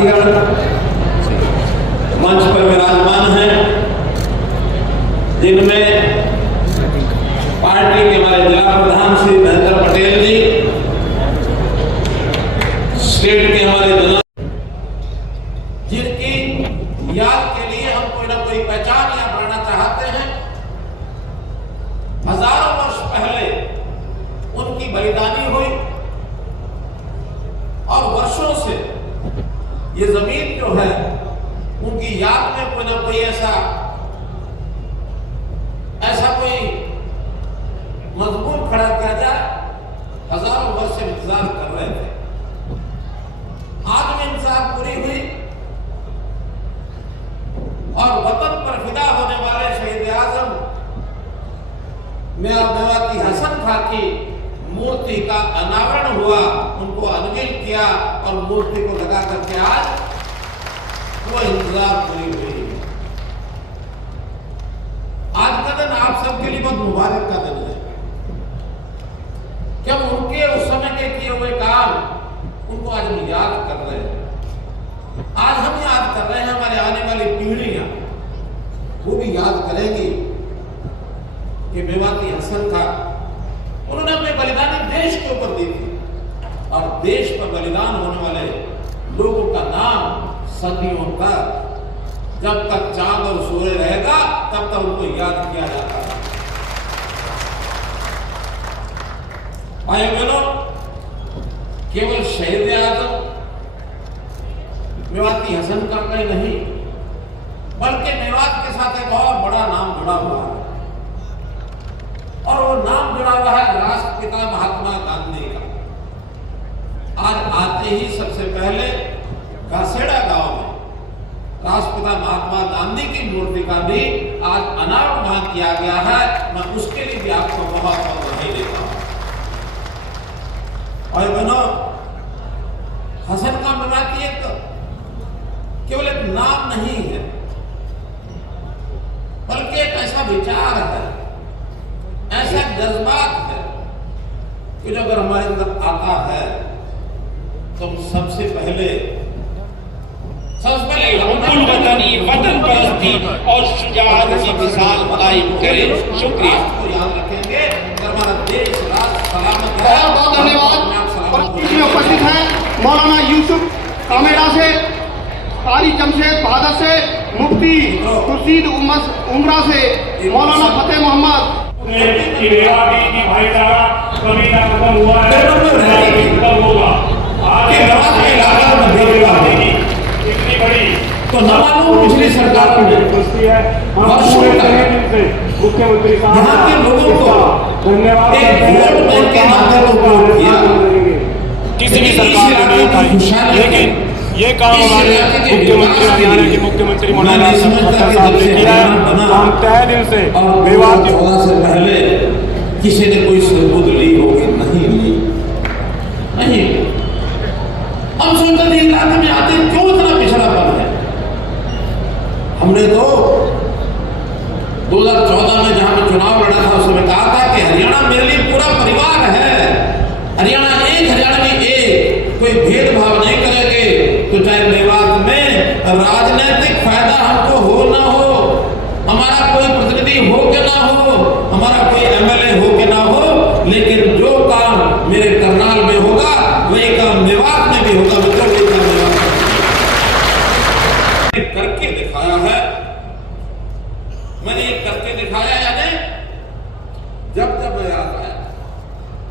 पदाधिकारीगण मंच पर विराजमान हैं, जिनमें पार्टी के हमारे जिला प्रधान श्री महेंद्र पटेल जी, स्टेट के हमारे जनरल, जिनकी याद के लिए हम कोई ना कोई पहचान या बनाना चाहते हैं। हजारों वर्ष पहले उनकी बलिदानी हुई और वर्षों से ये जमीन जो है उनकी याद में कोई ना कोई ऐसा कोई मजबूर खड़ा किया जाए। हजारों वर्ष से इंतजार कर रहे थे, आज में इंतजार पूरी हुई और वतन पर फिदा होने वाले शहीद आजम मेवाती हसन खां की मूर्ति का अनावरण हुआ, उनको अनवील किया और मूर्ति को लगा करके आज वो इंतजार पूरी हुई। आज का दिन आप सबके लिए बहुत मुबारक का दिन है, क्यों उनके उस समय के किए हुए काम उनको आज हम याद कर रहे हैं। आज हम याद कर रहे हैं, हमारे आने वाली पीढ़ियां वो भी याद करेंगी कि मेवाती हसन खां उन्होंने अपने बलिदानी देश के ऊपर दी थी और देश पर बलिदान होने वाले लोगों का नाम सदियों तक, जब तक चांद और सूर्य रहेगा तब तक उनको याद किया जाता है। भाइयों बहनों, केवल शहीद आजम मेवाती हसन खां का ही नहीं, बल्कि मेवात के साथ एक और बड़ा नाम जुड़ा हुआ है और वो नाम जुड़ा हुआ है राष्ट्रपिता महात्मा गांधी का। आज आते ही सबसे पहले घासेड़ा गांव में राष्ट्रपिता महात्मा गांधी की मूर्ति का भी आज अनावरण किया गया है। मैं उसके लिए भी आपको बहुत बहुत बधाई देता हूं। और बहनों, हसन खां मेवाती एक केवल एक नाम नहीं है, बल्कि एक ऐसा विचार है, ऐसा जज्बात है कि जो अगर हमारे अंदर आता है तो सबसे पहले वतनी, वतन परस्ती और शुजाअत की मिसाल कायम करें। शुक्रिया। आपको याद रखेंगे, हमारा देश राष्ट्र सलामत है। बहुत बहुत धन्यवाद। इसमें उपस्थित हैं मौलाना यूसुफ कामेरा से, कारी जमशेद बहादुर से, मुफ्ती खुर्शीद उमरा से, मौलाना फतेह मोहम्मद। मेवाती की भाईचारा कभी ना खत्म हुआ है, खत्म होगा। आज इतनी बड़ी तो न मालूम पिछली सरकारों ने बस्ती है, हम पूरे दिल से मुख्यमंत्री साहब के लोगों को धन्यवाद किसी भी सरकार ने नहीं पाई, लेकिन ये काम हमारे मुख्यमंत्री, हरियाणा के मुख्यमंत्री मौलाना साहब ने किया है। हम तहे दिल से मेवाती 14 से पहले किसी ने कोई सबूत ली होगी? नहीं ली, नहीं। हम सोचते थे इलाके में आते क्यों इतना पिछड़ापन है। हमने तो 2014 में जहां पे चुनाव लड़ा था, उसमें कहा था कि हरियाणा मेरे लिए पूरा परिवार है, हरियाणा एक, हरियाणा में एक, कोई भेदभाव नहीं करेंगे। तो चाहे मेवात में राजनीतिक फायदा हमको हो ना हो, हमारा कोई प्रतिनिधि हो के ना हो, हमारा कोई एमएलए हो के ना हो, लेकिन जो काम मेरे करनाल में होगा वही काम मेवात में भी होगा। मित्रों, वही काम मेवात में करके दिखाया है। मैंने ये करके दिखाया, यानी जब जब मैं याद आया।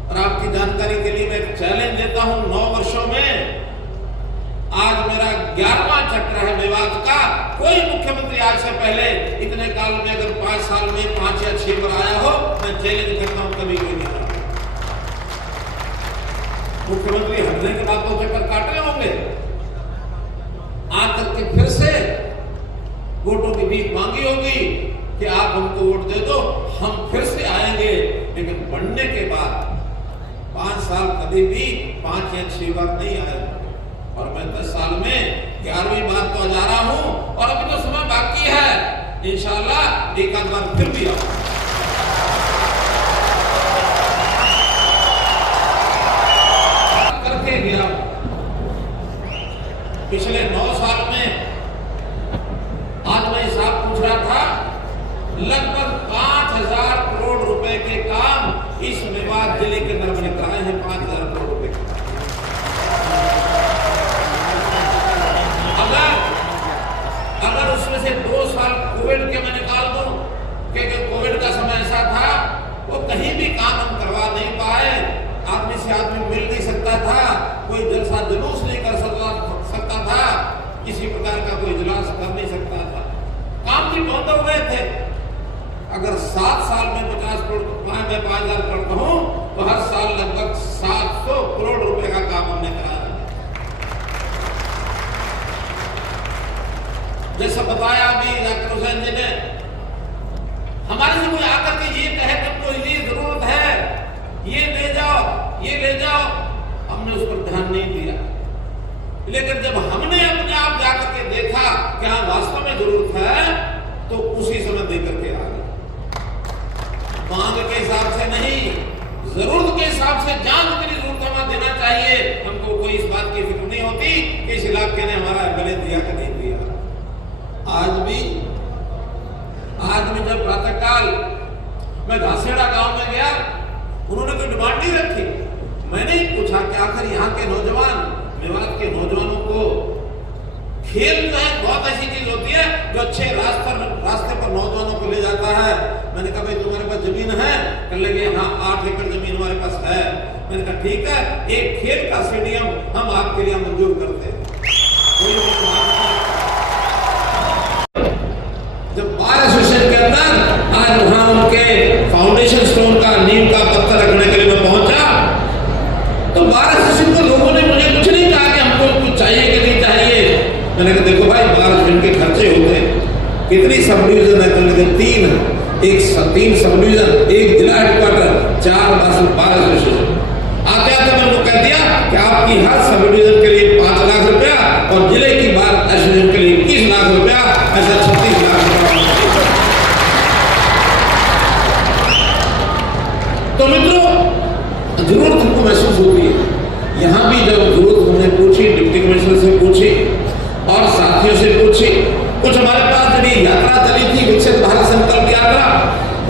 और आपकी जानकारी के लिए मैं एक चैलेंज देता हूं, 9 वर्षों में आज मेरा 11वां चक्र है मेवात का। कोई मुख्यमंत्री आज से पहले इतने काल में अगर 5 साल में 5 या 6 बार आया हो, मैं चैलेंज करता हूं कभी कोई नहीं आया। मुख्यमंत्री हटने के बाद तो चक्कर काट रहे होंगे, आकर के फिर से वोटों की भीख मांगी होगी कि आप हमको वोट दे दो, हम फिर से आएंगे। लेकिन बढ़ने के बाद 5 साल कभी भी 5 या 6 बार नहीं आए और मैं 10 साल में 11वीं बार तो जा रहा हूं और अभी तो समय बाकी है। इंशाअल्लाह एक आध बार फिर भी आऊंगा। करके गया पिछले 9 लगभग 5,000 करोड़ रुपए के काम इस मेवात जिले के अंदर मैंने कराए हैं। 5,000 करोड़ रुपए अगर उसमें से 2 साल कोविड के मैं निकाल दूं, क्योंकि कोविड का समय ऐसा था वो कहीं भी काम हम करवा नहीं पाए, आदमी से आदमी मिल नहीं सकता था, कोई जलसा जुलूस नहीं कर सकता था, किसी प्रकार का कोई इजलास कर नहीं सकता था, काम भी बंद हो गए थे। अगर 7 साल में 50 करोड़ मैं 5,000 करोड़ कहूं तो हर साल लगभग 700 करोड़ रुपए का काम हमने कराया। जैसा बताया अभी डॉक्टर हुसैन जी ने, हमारे से कोई आकर के ये कहे तुमको ये जरूरत है, ये ले जाओ, हमने उस पर ध्यान नहीं दिया। लेकिन जब हमने अपने आप जाकर के देखा कि हाँ वास्तव में जरूरत है, तो उसी समय देकर के आ गए। मांग के हिसाब से नहीं, जरूरत के हिसाब से, जान उतनी जरूरत हमें देना चाहिए। हमको कोई इस बात की फिक्र नहीं होती कि इस इलाके ने हमारा गले दिया कि नहीं दिया। आज भी जब प्रातःकाल मैं घासेड़ा गांव में गया, उन्होंने कोई डिमांड नहीं रखी। मैंने ही पूछा कि आखिर यहाँ के नौजवान, मेवात के नौजवानों को खेल जो है बहुत ऐसी चीज होती है जो अच्छे रास्ते पर नौजवानों को ले जाता है। मैंने कहा भाई तुम्हारे पास जमीन है? कहने लगे हाँ 8 एकड़ जमीन हमारे पास है। मैंने कहा ठीक है, एक खेल का स्टेडियम हम आपके लिए मंजूर करते हैं। जब बार एसोसिएशन के अंदर आज वहां उनके फाउंडेशन स्टोन का, नींव का पत्थर रखने के लिए मैं पहुंचा, तो बार एसोसिएशन के लोगों ने मुझे कुछ नहीं कहा कि हमको कुछ चाहिए कि नहीं चाहिए। मैंने कहा देखो भाई, बार एसोसिएशन के खर्चे होते हैं, कितनी सब डिवीजन है? कहने लगे 3 सब डिवीजन, 1 जिला हेडक्वार्टर, 4 बार एसोसिएशन। आते आते मैंने उनको कह दिया कि आपकी हर सब डिवीजन के लिए 5 लाख रुपया और जिले की बार एसोसिएशन के लिए 21 लाख रुपया, ऐसा 36 लाख रुपया। तो मित्रों, जरूरत हमको महसूस होती है। यहाँ भी जब जरूरत हमने पूछी, डिप्टी कमिश्नर से पूछी और साथियों से पूछी, कुछ हमारे पास जब यात्रा चली थी विकसित भारत संकल्प यात्रा,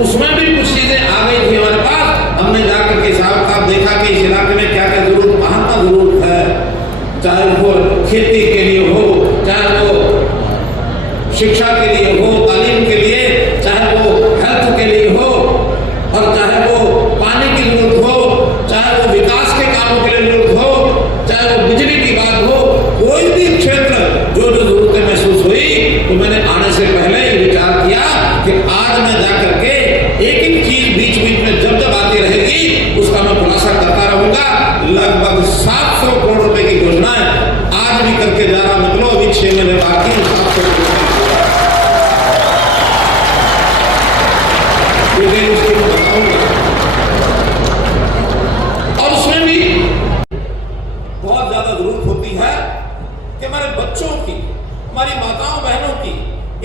उसमें भी कुछ चीजें आ गई थी हमारे पास। हमने जाकर के साहब देखा कि इस इलाके में क्या क्या जरूरत, कहाँ जरूरत है, चाहे वो खेती के लिए हो, चाहे वो शिक्षा के लिए हो, तालीम के लिए, चाहे वो हेल्थ के लिए हो, और चाहे वो पानी की जरूरत हो, चाहे वो विकास के कामों के लिए जरूरत हो, चाहे वो बिजली की बात हो, कोई भी क्षेत्र जो जरूरतें महसूस हुई, तो मैंने आने से पहले ही विचार किया कि आज मैं जाकर के एक चीज बीच में जब आती रहेगी उसका मैं खुलासा करता रहूंगा। लगभग 700 करोड़ रुपए की योजनाएं आज भी करके जा रहा। मतलब अभी 6 महीने बाकी 700 करोड़ उसकी मैं बताऊंगा। और उसमें भी बहुत ज्यादा जरूरत होती है कि हमारे बच्चों की, हमारी माताओं बहनों की,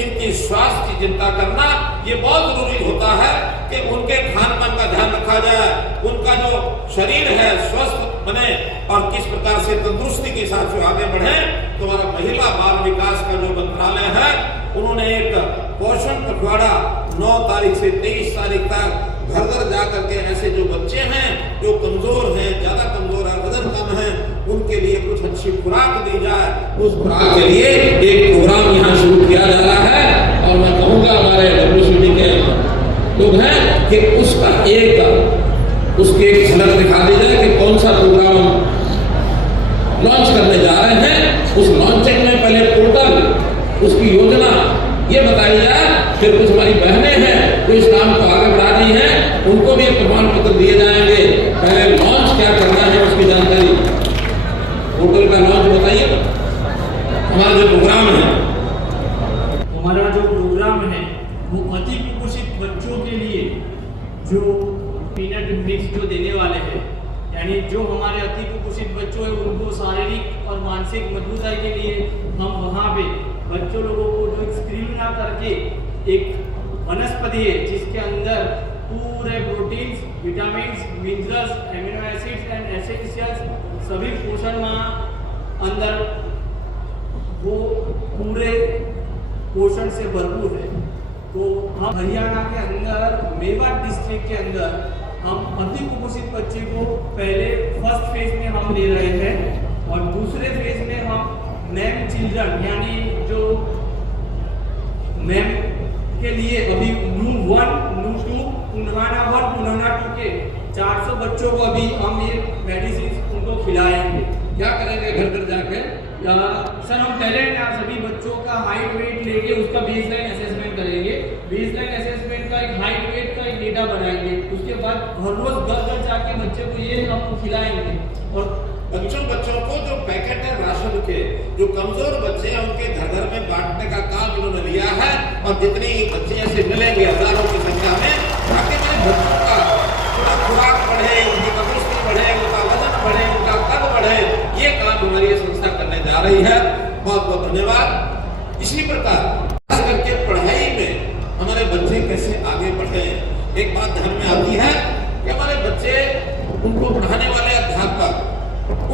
इनकी स्वास्थ्य की चिंता करना ये बहुत जरूरी होता है कि उनके खान पान का ध्यान रखा जाए, उनका जो शरीर है स्वस्थ बने और किस प्रकार से तंदुरुस्ती के साथ जो आगे बढ़े। तो हमारा महिला बाल विकास का जो मंत्रालय है, उन्होंने एक पोषण पखवाड़ा 9 तारीख से 23 तारीख तक घर घर जाकर के ऐसे जो बच्चे हैं जो कमजोर हैं, ज्यादा कमजोर है, वजन कम है, उनके लिए कुछ अच्छी खुराक दी जाए। उस खुराक के लिए एक प्रोग्राम यहाँ शुरू किया जा रहा है और मैं कहूँगा हमारे WCD के लोग हैं कि उसका उसकी एक झलक दिखा दी जाए कि कौन सा प्रोग्राम लॉन्च करने जा रहे हैं। उस लॉन्चिंग में पहले पोर्टल, उसकी योजना ये बताई जाए, फिर कुछ हमारी बहनें हैं जो इस काम को आगे बढ़ा रही हैं, उनको भी एक प्रमाण पत्र दिए जाएंगे। पहले लॉन्च क्या करना है उसकी जानकारी, पोर्टल का लॉन्च बताइए। हमारा जो प्रोग्राम है, वो अति कुपोषित बच्चों के लिए जो पीनट मिक्स जो देने वाले हैं, यानी जो हमारे अति कुपोषित बच्चों हैं उनको शारीरिक और मानसिक मजबूताई के लिए हम वहाँ पे बच्चों लोगों को जो स्क्रीन करके एक वनस्पति है जिसके अंदर पूरे proteins, vitamins, minerals, amino acids and essentials सभी पोषण अंदर वो पूरे पोषण से भरपूर है। तो हम हरियाणा के अंदर मेवात डिस्ट्रिक्ट के अंदर हम अति कुपोषित बच्चे को पहले फर्स्ट फेज में हम ले रहे हैं और दूसरे फेज में हम मैम चिल्ड्रन यानी जो मैम के लिए अभी नू 1, नू 2, पुनहाना 1, पुनहाना 2 के 400 बच्चों को अभी हम ये मेडिसिन उनको खिलाएंगे। क्या करेंगे घर घर जाके? सर हम पहले ना सभी बच्चों का हाइट वेट लेके उसका बेसलाइन असेसमेंट करेंगे। बेसलाइन असेसमेंट का एक हाइट वेट का एक डेटा बनाएंगे। उसके बाद हर रोज घर घर जाके बच्चे को ये आपको खिलाएंगे। और बच्चों को जो पैकेट है राशन के, जो कमजोर बच्चे हैं उनके घर घर में बांटने का काम इन्होंने लिया है। और जितने बच्चे ऐसे मिलेंगे हजारों की संख्या में, ताकि मेरे बच्चों का थोड़ा खुराक बढ़े, उनकी तंदुरुस्ती बढ़े, उनका वजन बढ़े, उनका कद बढ़े, ये काम हमारी ये संस्था करने जा रही है। बहुत बहुत धन्यवाद। इसी प्रकार खास करके पढ़ाई में हमारे बच्चे कैसे आगे बढ़े, एक बात ध्यान में आती है कि हमारे बच्चे, उनको पढ़ाने वाले अध्यापक,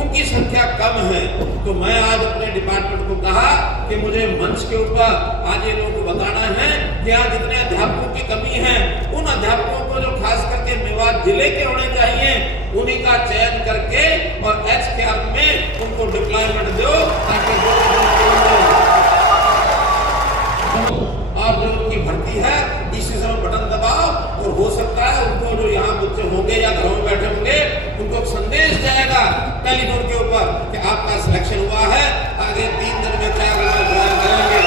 उनकी संख्या कम है। तो मैं आज अपने डिपार्टमेंट को कहा कि मुझे मंच के ऊपर आज ये लोगों को बताना है कि आज जितने अध्यापकों की कमी है, उन अध्यापकों को जो खास करके मेवात जिले के होने चाहिए, उन्हीं का चयन करके और HKR में उनको डिप्लॉयमेंट दो, ताकि आप जो उनकी भर्ती है इसी समय बटन दबाओ और हो सकता है उनको जो यहाँ बच्चे होंगे या घरों में बैठे होंगे, उनको संदेश जाएगा टेलीफोन के ऊपर कि आपका सिलेक्शन हुआ है, आगे 3 दिन में 4 दिन में ज्वाइन करेंगे।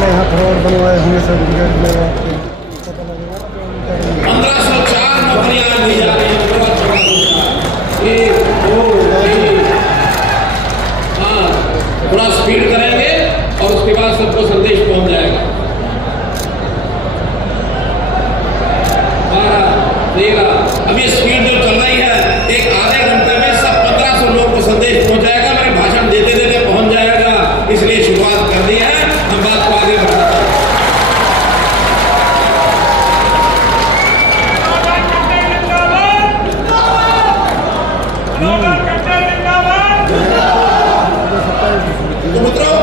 यहाँ फ्रॉड बनवाए होंगे सब, 1504 नौकरियां दी जा रही हैं। थोड़ा स्पीड करेंगे और उसके बाद सबको संदेश पहुंच जाएगा। 12, 13, अब ये स्पीड जो चल रही है, एक आधे घंटे में सब 1500 लोगों को संदेश पहुंच जाएगा। मेरे भाषण देते देते पहुंच जाएगा, इसलिए शुरुआत कर दी है। हम बात को आगे बढ़ाते हैं। तो मित्रों,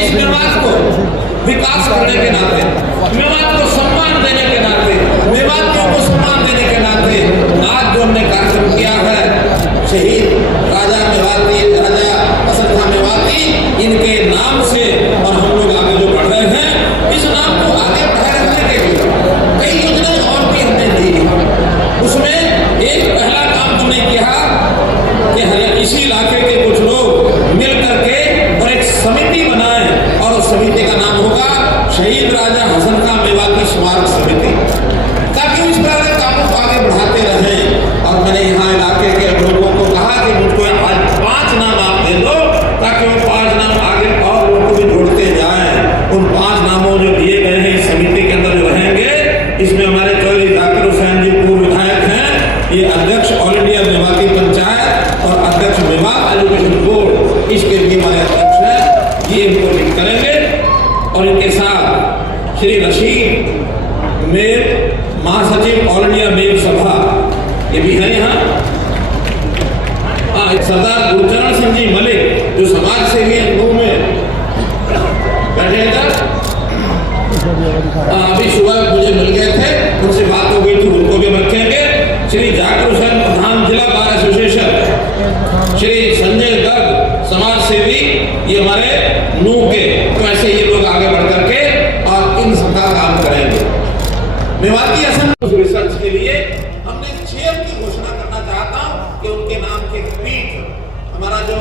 इस मेवात को विकास करने के नाते, मेवात को सम्मान देने के नाते, मेवातियों को सम्मान देने के नाते आज जो हमने कार्यक्रम किया है, शहीद राजा मेवाती, राजा हसन खां मेवाती, इनके नाम से, और हम लोग आगे जो बढ़ रहे हैं, इस नाम को आगे बढ़ाए रखने के लिए कई योजनाएं और भी हमने दी। उसमें एक पहला काम हमने किया कि इसी इलाके के कुछ लोग मिल करके और एक समिति बनाए, और उस समिति का नाम होगा शहीद राजा हसन खां मेवाती स्मारक समिति, ताकि इस तरह के कामों को आगे बढ़ाते रहें। और मैंने यहाँ इलाके के लोगों को कहा कि मुझको आज 5 नाम आप दे दो, ताकि वो 5 नाम आगे और लोगों को भी जोड़ते जाएं। उन 5 नामों जो दिए गए हैं इस समिति के अंदर जो रहेंगे, इसमें हमारे चौधरी जाकिर हुसैन जी पूर्व विधायक हैं, ये अध्यक्ष ऑल इंडिया मेवाती पंचायत और अध्यक्ष मेवात एजुकेशन बोर्ड, इसके भी हमारे अध्यक्ष हैं, ये इनको लिंक करेंगे। और इनके साथ श्री रशीद मेव, महासचिव ऑल इंडिया मेव सभा, ये भी है यहाँ। सरदार गुरचरण सिंह जी मलिक, जो समाज सेवी अनुभव में बैठे हैं, अभी सुबह मुझे मिल गए थे, उनसे बात हो गई थी, उनको भी रखेंगे। श्री जाकिर हुसैन प्रधान जिला बार एसोसिएशन, श्री संजय गर्ग समाज सेवी, ये हमारे नू के, तो ऐसे ये लोग आगे बढ़ करके और इन सबका काम करेंगे। मेवाती हसन रिसर्च के लिए हमने चेयर की घोषणा करना चाहता हूँ कि उनके नाम के पीठ, हमारा जो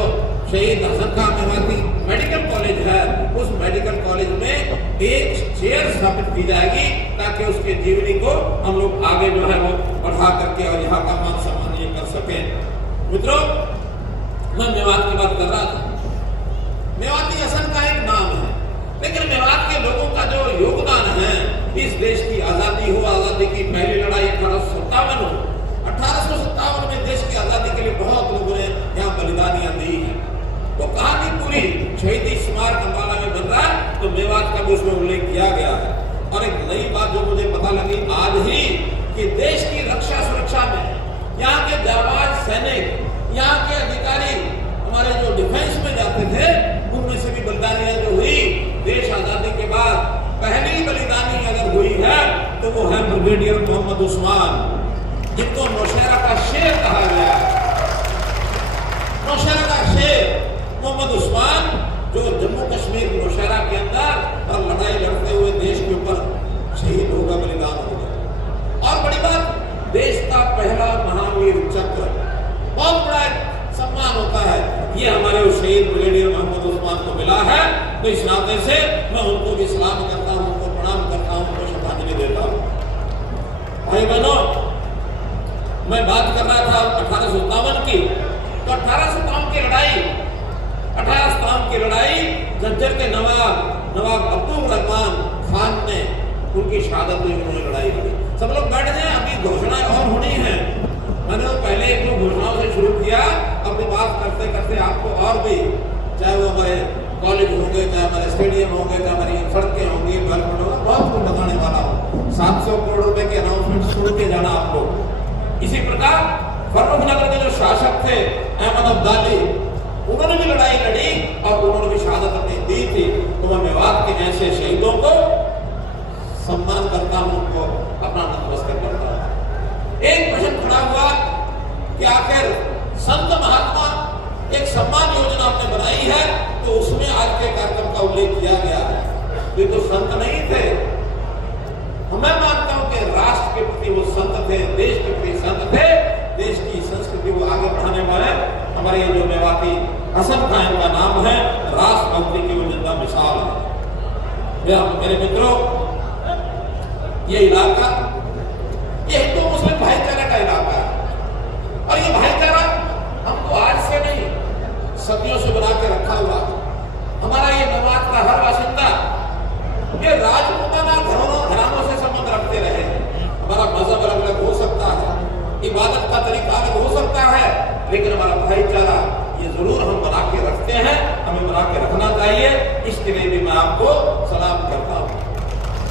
शहीद हसन खां मेवाती मेडिकल कॉलेज है, उस मेडिकल कॉलेज में एक चेयर स्थापित की जाएगी, ताकि उसके जीवनी को हम लोग आगे जो है वो बढ़ा करके और यहाँ का मान सम्मान ये कर सके। मित्रों, मैं मेवात की बात कर रहा था। मेवाती हसन का एक नाम है, लेकिन मेवात के लोगों का जो योगदान है, इस देश की आजादी हो, आजादी की पहली लड़ाई 1857 हो, 1857 में देश की आजादी के लिए बहुत लोगों ने यहाँ बलिदानियां दी है। वो कहानी पूरी शहीदी स्मारक अम्बाला में बन रहा है, तो मेवात का भी उसमें उल्लेख किया गया है। और एक नई बात जो मुझे पता लगी आज ही, कि देश की रक्षा सुरक्षा में यहाँ के जाबाज सैनिक, यहाँ के अधिकारी, हमारे जो डिफेंस में जाते थे, उनमें से भी बलिदानियां जो हुई मोहम्मद उस्मान, जिनको नौशहरा का शेर कहा गया है, नौशहरा का शेर मोहम्मद उस्मान, जो जम्मू कश्मीर नौशहरा के अंदर और लड़ाई लड़ते हुए देश के ऊपर शहीद होगा, बलिदान होगा। और बड़ी बात, देश का पहला महावीर चक्र, बहुत बड़ा सम्मान होता है, ये हमारे उस शहीद ब्रिगेडियर मोहम्मद उस्मान को मिला है। तो इस नाते से मैं उनको भी सलाम करता हूं, उनको प्रणाम करता हूं, उनको श्रद्धांजलि देता हूं। भाई बहनों, मैं बात कर रहा था 1857 की, तो 1857 की लड़ाई, 1857 की लड़ाई झज्जर के नवाब अब्दुल रहमान खान ने, उनकी शहादत में उन्होंने लड़ाई लड़ी। सब लोग बैठ जाए, अभी घोषणाएं और होनी है। मैंने तो पहले एक दो घोषणाओं से शुरू किया, अपनी बात करते करते आपको और भी, चाहे वो हमारे कॉलेज होंगे, चाहे हमारे स्टेडियम होंगे, चाहे हमारी सड़कें होंगी, डेवलपमेंट होगा, बहुत कुछ बताने वाला हूँ। 700 करोड़ रुपए के अनाउंसमेंट सुन के जाना आप लोग। इसी प्रकार फर्रुखनगर के जो शासक थे अहमद अब्दाली, उन्होंने भी लड़ाई लड़ी और उन्होंने भी शहादत अपनी दी थी। तो मैं मेवात के ऐसे शहीदों को सम्मान करता हूं, उनको अपना नमस्कार करता हूं। एक प्रश्न खड़ा हुआ कि आखिर संत महात्मा एक सम्मान योजना आपने बनाई है, तो उसमें आज के कार्यक्रम का उल्लेख किया गया है। ये तो संत नहीं थे, मैं मानता हूं कि राष्ट्र के प्रति वो संत थे, देश के प्रति संत थे, देश की संस्कृति को आगे बढ़ाने वाले हमारे जो मेवाती हसन खान का नाम है, राष्ट्रभक्ति की वो जिंदा मिसाल है। मेरे मित्रों, ये इलाका, ये हिंदू मुस्लिम भाईचारे का इलाका है, और ये भाईचारा हमको आज से नहीं, सदियों से बना के रखा हुआ। हमारा ये मेवात का हर बाशिंदा ये राजपूताना घरानों से संबंध रखते रहे। हमारा मजहब अलग अलग हो सकता है, इबादत का तरीका अलग हो सकता है, लेकिन हमारा भाईचारा ये जरूर हम बना के रखते हैं, हमें बना के रखना चाहिए। इसके लिए भी मैं आपको सलाम करता हूं।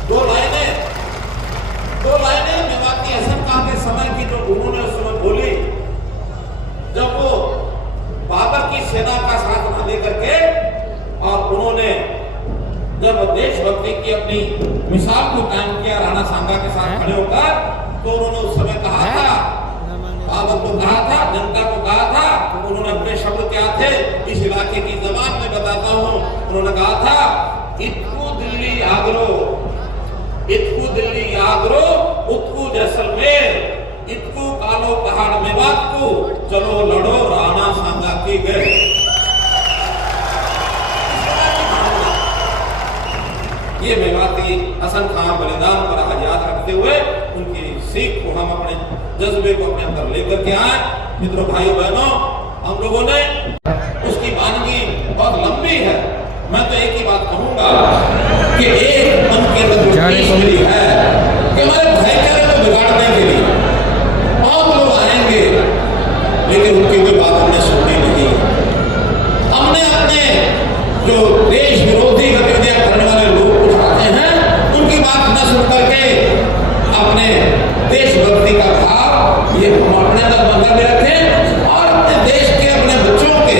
दो लाइनें मेवाती हसन खान के समय की जो उन्होंने उस समय बोली, जब वो बाबर की सेना का साथ न लेकर के, और उन्होंने जब देशभक्ति की अपनी मिसाल को कायम किया राणा सांगा के साथ खड़े होकर, तो उन्होंने उस समय कहा था, बाबर को कहा था, जनता को कहा था, उन्होंने अपने शब्द क्या थे इस इलाके की जबान में बताता हूं, उन्होंने कहा था, इतकू दिल्ली आगरो, इतकू दिल्ली आगरो, उत्कू जैसलमेर, इतकू कालो पहाड़ मेवात को, चलो लड़ो राणा सांगा की गए। ये मेवाती हसन खान बलिदान पर आज याद रखते हुए उनकी सीख को हम अपने जज्बे को अपने अंदर लेकर के आए। मित्रों, भाइयों बहनों, हम लोगों ने उसकी वानगी बहुत लंबी है। मैं तो एक ही बात कहूंगा कि एक मन के अंदर मिली है कि हमारे भाईचारे को बिगाड़ने के लिए बहुत लोग आएंगे, लेकिन उनकी कोई बात हमने सुननी नहीं। हमने अपने जो देश विरोधी गतिविधियां करने वाले लोग कुछ आते हैं, उनकी बात न सुन करके अपने देशभक्ति का भाव ये हम अपने अंदर बंधा में रखें, और अपने देश के, अपने बच्चों के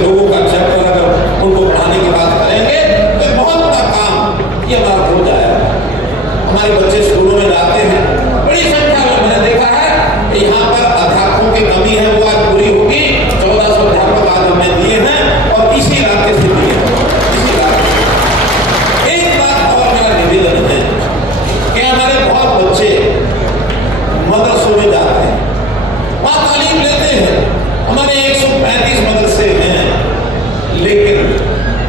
लोगों का चैप्टर अगर उनको पढ़ाने की बात करेंगे तो बहुत बड़ा काम ये हमारा हो जाएगा। हमारे बच्चे स्कूलों में जाते हैं, बड़ी संख्या में मैंने देखा है कि यहाँ पर अध्यापकों की कमी है, वो आज पूरी होगी। 1400 अध्यापक आज हमने दिए हैं, और इसी इलाके से दिए हैं। एक बात और मेरा निवेदन है कि हमारे बहुत बच्चे मदरसों में जाते हैं, वहां तालीम लेते हैं। हमारे 135 मदरसे हैं, लेकिन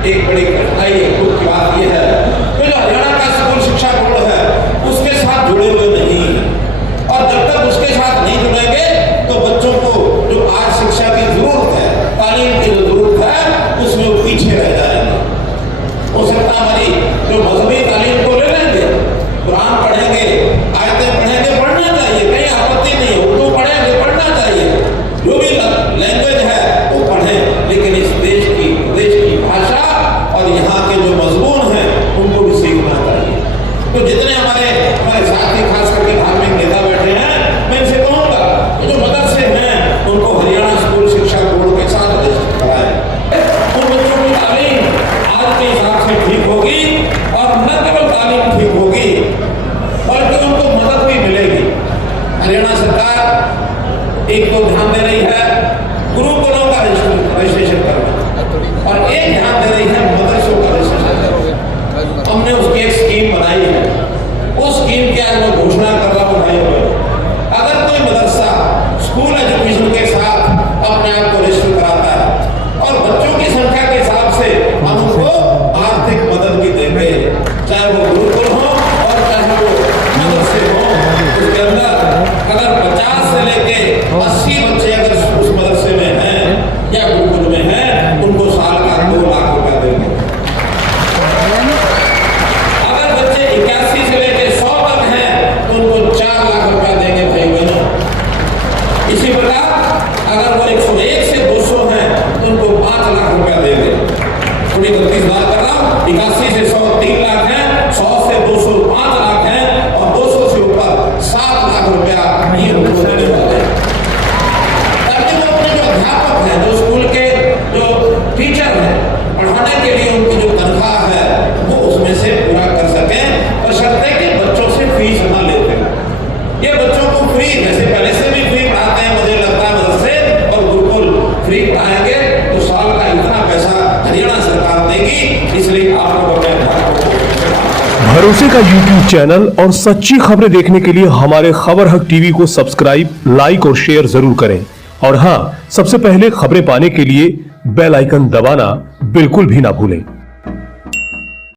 एक बड़ी कठिनाई है, दुख की बात यह है कि जो हरियाणा का स्कूल शिक्षा बोर्ड है उसके साथ जुड़े हुए नहीं है, और जब तक उसके साथ नहीं जुड़ेंगे तो बच्चों को जो आज शिक्षा की जरूरत है, तालीम की जो जरूरत है, उसमें वो पीछे रह जाएंगे। हो सकता हमारी जो मजहबी तालीम को ले लेंगे, कुरान पढ़ेंगे, आयतें पढ़ेंगे, पढ़ना चाहिए, कहीं आपत्ति नहीं है, उर्दू पढ़ेंगे, पढ़ना चाहिए, जो भी लैंग्वेज है वो पढ़ें, लेकिन इस देश की भाषा और यहाँ के जो मजमून हैं उनको भी सीखना चाहिए। तो जितने हमारे साथी खास भी 31,000 कर रहा हूं, 81 से 100 3 लाख है, 100 से 200 5 लाख है, और 200 से ऊपर 7 लाख रुपया ये उनको देने वाले हैं। ताकि वो अपने जो अध्यापक हैं, जो स्कूल के जो टीचर हैं, पढ़ाने के लिए उनकी जो तनख्वाह है वो उसमें से पूरा कर सकें, बशर्ते कि बच्चों से फीस न लेते हैं। ये बच्चों को फ्री, वैसे पहले से भी फ्री पढ़ाते हैं मुझे लगता है मदरसे, और बिल्कुल फ्री पढ़ाएंगे तो साल का इतना पैसा हरियाणा सरकार देगी, इसलिए आप लोग अपने अध्यापकों को भरोसे का YouTube चैनल और सच्ची खबरें देखने के लिए हमारे खबर हक टीवी को सब्सक्राइब, लाइक और शेयर जरूर करें। और हाँ, सबसे पहले खबरें पाने के लिए बेल आइकन दबाना बिल्कुल भी ना भूलें।